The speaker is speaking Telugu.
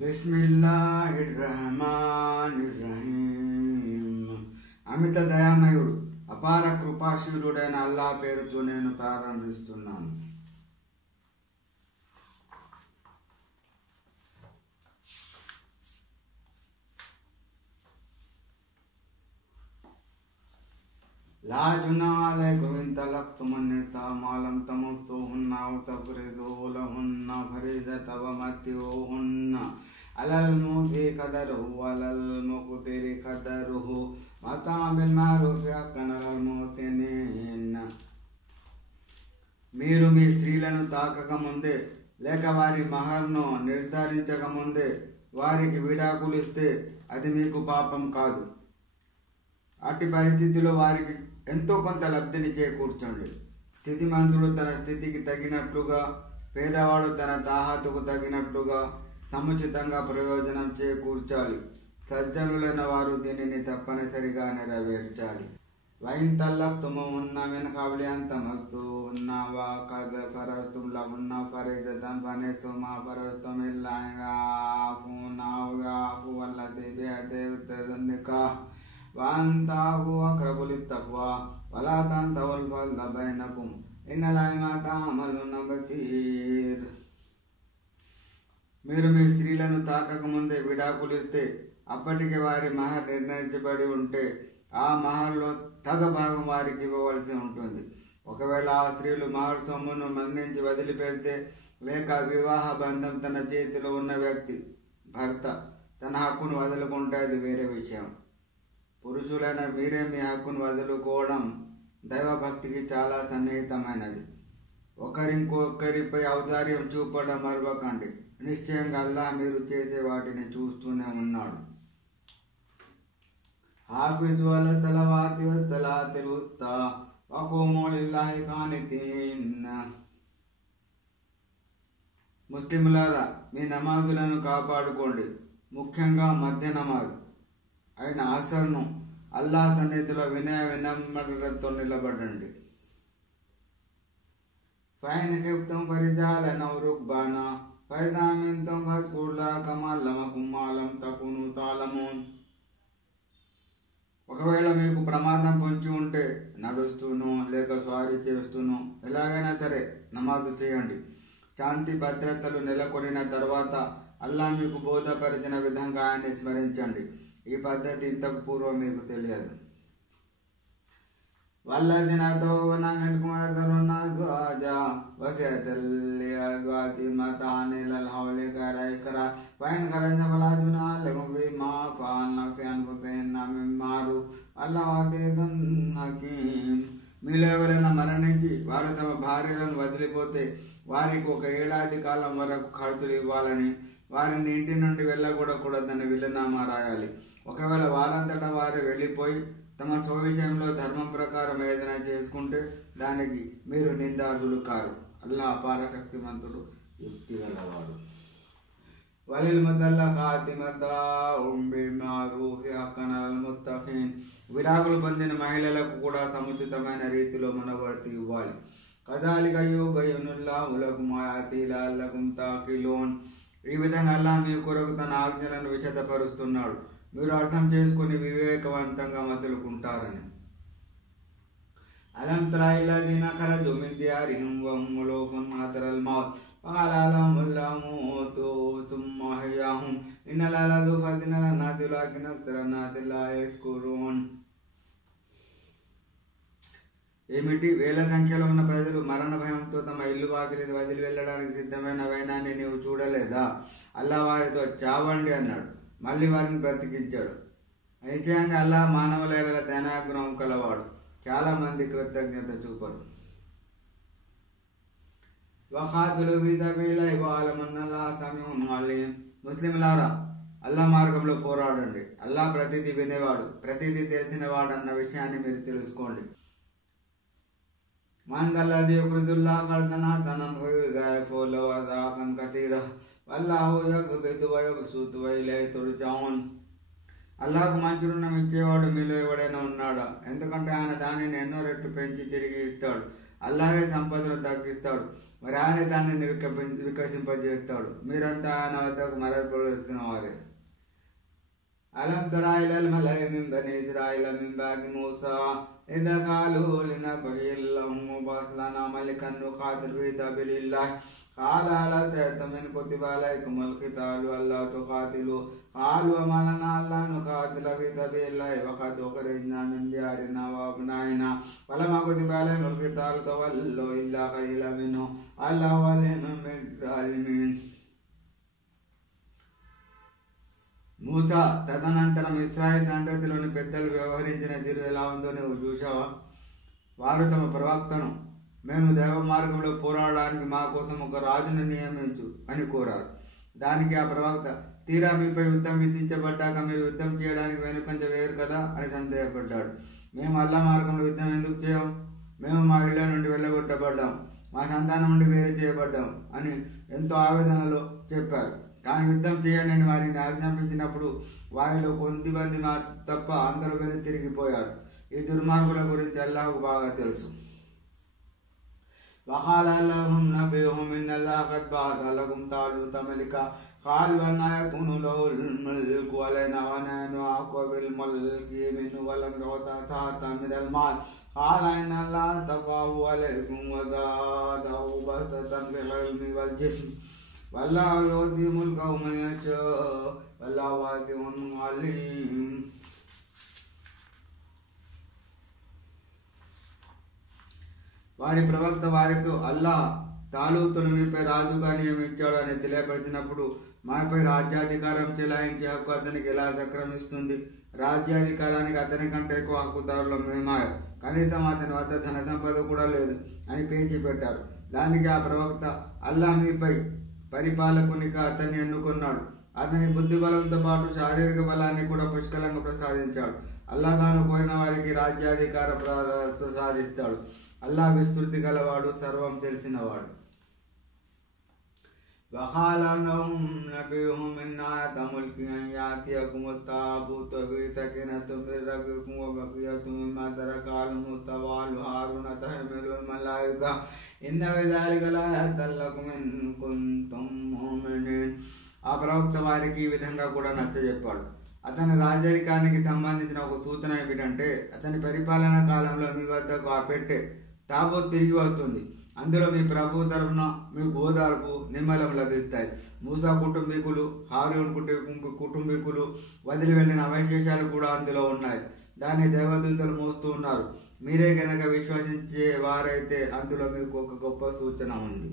బిస్మిల్లాహిర్రహమానిర్రహీం. అమిత దయామయుడు అపార కృపాశీలుడైన అల్లా పేరుతో నేను ప్రారంభిస్తున్నాను. లా జునాహ అలైకుం ఇన్ తలక్తుమున్ నిసా మా లం తమస్సుహున్న ఔ తఫ్రిదూ లహున్న ఫరీదతన్ వ మతిఊహున్న అలల్ ముసి ఖదరుహు వలల్ ముఖ్తిరి ఖదరుహు మతాఅం బిల్ మఅరూఫి హక్కన్ అలల్ ముహ్సినీన్. మీరు మీ స్త్రీలను తాకక ముందే లేక వారి మహర్ను నిర్ధారించక ముందే వారికి విడాకులు ఇస్తే అది మీకు పాపం కాదు. అట్టి పరిస్థితిలో వారికి ఎంతో కొంత లబ్ధిని చేకూర్చండి. స్థితిమంతుడు తన స్థితికి తగినట్లుగా, పేదవాడు తన తాహతుకు తగినట్లుగా సముచితంగా ప్రయోజనం చేకూర్చాలి. సజ్జనులైన వారు దీనిని తప్పనిసరిగా నెరవేర్చాలి. వైన్ తల్లక్తుముహున్న మిన్ ఖబ్లి అన్ తమస్సూహున్న వ ఖద్ ఫరద్తుం లహున్న ఫరీదతన్ ఫనిస్ఫు మా ఫరద్తుం ఇల్లా అన్ యఅఫూన ఔ యఅఫూ వల్లతీ బియదిహి ఉఖ్దతున్ నికాహ్ వఅంతాహు అక్రబు లిత్తఖ్వా వలా తన్సవుల్ ఫద్ల బైనకుం ఇన్నల్లాహ బిమా తఅమలూన బసీర్. మీరు మీ స్త్రీలను తాకక ముందే విడాకులు ఇస్తే అప్పటికి వారి మహర్ నిర్ణయించబడి ఉంటే ఆ మహర్లో తగ భాగం వారికి ఇవ్వవలసి ఉంటుంది. ఒకవేళ ఆ స్త్రీలు మహర్ సొమ్మును మన్నించి వదిలిపెడితే లేక వివాహ బంధం తన చేతిలో ఉన్న వ్యక్తి భర్త తన హక్కును వదులుకుంటే అది వేరే విషయం. పురుషులైన మీరే మీ హక్కును వదులుకోవడం దైవభక్తికి చాలా సన్నిహితమైనది. ఒకరింకొకరిపై ఔదార్యం చూపడం మరవకండి. నిశ్చయంగా అల్లాహ్ మీరు చేసే వాటిని చూస్తూనే ఉన్నాడు. హాఫిజు అలా సలవాతి వస్సలాతిల్ ఉస్తా వఖూము లిల్లాహి ఖానితీన్. ముస్లింలారా, మీ నమాజులను కాపాడుకోండి. ముఖ్యంగా మధ్య నమాజ్ అయిన అసర్ను అల్లాహ్ సన్నిధిలో వినయ వినమ్రతతో నిలబడండి. ఫైన్ ఖిఫ్తుం ఫరిజాలన్ ఔ రుక్బానా ఫైదా అమిన్తుం ఫజ్కురుల్లాహ కమా అల్లమకుం మా లం తకునూ తఅలమూన్. ఒకవేళ మీకు ప్రమాదం పొంచి ఉంటే నడుస్తూనో లేక స్వారీ చేస్తూనో ఎలాగైనా సరే నమాజు చేయండి. శాంతి భద్రతలు నెలకొనిన తర్వాత అల్లాహ్ మీకు బోధపరిచిన విధంగా ఆయన్ని స్మరించండి. ఈ పద్ధతి ఇంతకు పూర్వం మీకు తెలియదు. వల్లదిన తౌబన మిన్కుం యదరున్న అజ్వాజా వసియతల్ లిఅజ్వాజిహిమ్ మతాఅన్ ఇలల్ హౌలి గైర ఇక్రాహ్ ఫఇన్ ఖరజ్న ఫలా జునాహ అలైకుం ఫీమా ఫఅల్న ఫీ అన్ఫుసిహిన్న మిన్ మఅరూఫ్ వల్లాహు అజీజున్ హకీమ్. మీలో ఎవరైనా మరణించి వారు తమ భార్యలను వదిలిపోతే వారికి 1 ఏడాది కాలం వరకు ఖర్చులు ఇవ్వాలని, వారిని ఇంటి నుండి వెళ్ళకూడదని విలునామా రాయాలి. ఒకవేళ వారంతటా వారే వెళ్ళిపోయి తమ స్వవిషయంలో ధర్మం ప్రకారం ఏదైనా చేసుకుంటే దానికి మీరు నిందార్హులు కారు. అల్లాహ్ అపార శక్తిమంతుడు, యుక్తి గలవాడు. వలిల్ ముతల్లఖాతి మతాఉం బిల్ మఅరూఫి హక్కన్ అలల్ ముత్తఖీన్. విడాకులు పొందిన మహిళలకు కూడా సముచితమైన రీతిలో మనవర్తి ఇవ్వాలి. కజాలిక యుబయ్యినుల్లాహు లకుం ఆయాతిహి లఅల్లకుం తాఖిలూన్. ఈ విధంగా అల్లాహ్ మీ కొరకు తన ఆజ్ఞలను విశదపరుస్తున్నాడు, మీరు అర్థం చేసుకుని వివేకవంతంగా మసులుకుంటారని. అలం తరా ఇల్లదీన ఖరజు మిన్ దియారిహిం వహుం ఉలూఫున్ హదరల్ మౌత్ ఫఖాల లహుముల్లాహు మూతూ థుమ్మ అహ్యాహుం ఇన్నల్లాహ లజూ ఫద్లిన్ అలన్ నాసి వలకిన్న అక్సరన్ నాసి లా యష్కురూన్. ఏమిటి? వేల సంఖ్యలో ఉన్న ప్రజలు మరణ భయంతో తమ ఇల్లు వాకిలిని వదిలి వెళ్ళడానికి సిద్ధమైన వైనాన్ని నీవు చూడలేదా? అల్లాహ్ వారితో చావండి అన్నాడు, మళ్ళీ వారిని బ్రతికించాడు. నిశ్చయంగా అల్లాహ్ మానవుల ఎడల దయాగుణం కలవాడు. చాలా మంది కృతజ్ఞత చూపరు. వఖాతులు ఫీ సబీలిల్లాహి వఅలమున్నల్లాహ సమీఉన్ అలీం. ముస్లింలారా, అల్లాహ్ మార్గంలో పోరాడండి. అల్లాహ్ ప్రతిదీ వినేవాడు, ప్రతిదీ తెలిసినవాడు అన్న విషయాన్ని మీరు తెలుసుకోండి. మన్ దల్లదీ యుక్రిదుల్లాహ ఖర్జన్ హసనన్ ఫయుదాయిఫు లహు అదాఫన్ కసీరా వల్లాహు యఖ్బిదు వ యబ్సుతు వ ఇలైహి తుర్జఊన్. అల్లాహకు మంచి రుణం ఇచ్చేవాడు మీలో ఎవడైనా ఉన్నాడా? ఎందుకంటే ఆయన దానిని ఎన్నో రెట్లు పెంచి తిరిగి ఇస్తాడు. అల్లాహే సంపదను తగ్గిస్తాడు, మరి ఆయన దాన్ని వికసింపజేస్తాడు. మీరంతా ఆయన వద్దకు మరపడుతున్న వారే. అలం తరా ఇలల్ మలయి మిన్ బనీ ఇజ్రాయిల మిన్ బాది మూసా ఇద ఖాలు లినబిల్ లహుమ్ బస్లనా మలికన్ నుఖాతిల్ ఫీ సబీలిల్లాహ్ قال ألا تعتمن كتب عليكم القتال ألا تقاتلوا قالوا وما لنا ألا نقاتل في سبيل الله وقد أخرجنا من ديارنا وأبنائنا فلما كتب عليهم القتال تولوا إلا قليلا منهم الله عليم بالظالمين. మూసా తదనంతరం ఇశ్రాయేలు సంతతిలోని పెద్దలు వ్యవహరించిన తీరు ఎలా ఉందో నువ్వు చూసావా? వారు తమ ప్రవక్తను మేము దైవ మార్గంలో పోరాడడానికి మా కోసం ఒక రాజును నియమించు అని కోరారు. దానికి ఆ ప్రవక్త, తీరా మీపై యుద్ధం విధించబడ్డాక మీరు యుద్ధం చేయడానికి వెనుకంజ వేయరు కదా అని సందేహపడ్డాడు. మేము అల్లా మార్గంలో యుద్ధం ఎందుకు చేయం? మేము మా ఇళ్ల నుండి వెళ్ళగొట్టబడ్డాం, మా సంతానం నుండి వేరే చేయబడ్డాం అని ఎంతో ఆవేదనలో చెప్పారు. కానీ యుద్ధం చేయండి అని వారిని ఆజ్ఞాపించినప్పుడు వారిలో కొద్దిమంది తప్ప అందరూ వెను తిరిగిపోయారు. ఈ దుర్మార్గుల గురించి అల్లాహకు బాగా తెలుసు. وقال لهم نبيهم إن الله قد بعث لكم طالوت ملكا قالوا أنى يكون له الملك علينا ونحن أحق بالملك منه ولم يؤت سعة من المال قال إن الله اصطفاه عليكم وزاده بسطة في العلم والجسم والله يؤتي ملكه من يشاء والله واسع عليم. వారి ప్రవక్త వారితో, అల్లాహ్ తాలూతును మీపై రాజుగా నియమించాడు అని తెలియపరిచినప్పుడు మాపై రాజ్యాధికారం చెలాయించే హక్కు అతనికి ఎలా సక్రమిస్తుంది? రాజ్యాధికారానికి అతని కంటే ఎక్కువ హక్కుదారులు మేమా? కనీసం అతని వద్ద ధన సంపద కూడా లేదు అని పేచి పెట్టారు. దానికి ఆ ప్రవక్త, అల్లాహ్ మీపై పరిపాలకునిగా అతన్ని ఎన్నుకున్నాడు. అతని బుద్ధి బలంతో పాటు శారీరక బలాన్ని కూడా పుష్కలంగా ప్రసాదించాడు. అల్లాహ్ తాను కోరిన వారికి రాజ్యాధికార ప్రసాదిస్తాడు. అల్లాహ్ విస్తృతి గలవాడు, సర్వం తెలిసినవాడు. وقال لهم نبيهم إن آية ملكه أن يأتيكم التابوت فيه سكينة من ربكم وبقية مما ترك المصطفى هارون تحمله الملائكة إن في ذلك لآية لكم إن كنتم مؤمنين. ఆ ప్రవక్త వారికి ఈ విధంగా కూడా నచ్చజెప్పాడు. అతని రాజరికానికి సంబంధించిన ఒక సూచన ఏమిటంటే, అతని పరిపాలనా కాలంలో మీ వద్దకు ఆ పెట్టె తాబోత్ తిరిగి వస్తుంది. అందులో మీ ప్రభు తరఫున మీకు ఓదార్పు, నిమ్మలం లభిస్తాయి. మూసా కుటుంబీకులు, హారూన్ కుటుంబీకులు వదిలి వెళ్ళిన అవశేషాలు కూడా అందులో ఉన్నాయి. దాన్ని దేవదూతలు మోస్తూ ఉన్నారు. మీరే గనక విశ్వసించే వారైతే అందులో మీకు ఒక గొప్ప సూచన ఉంది.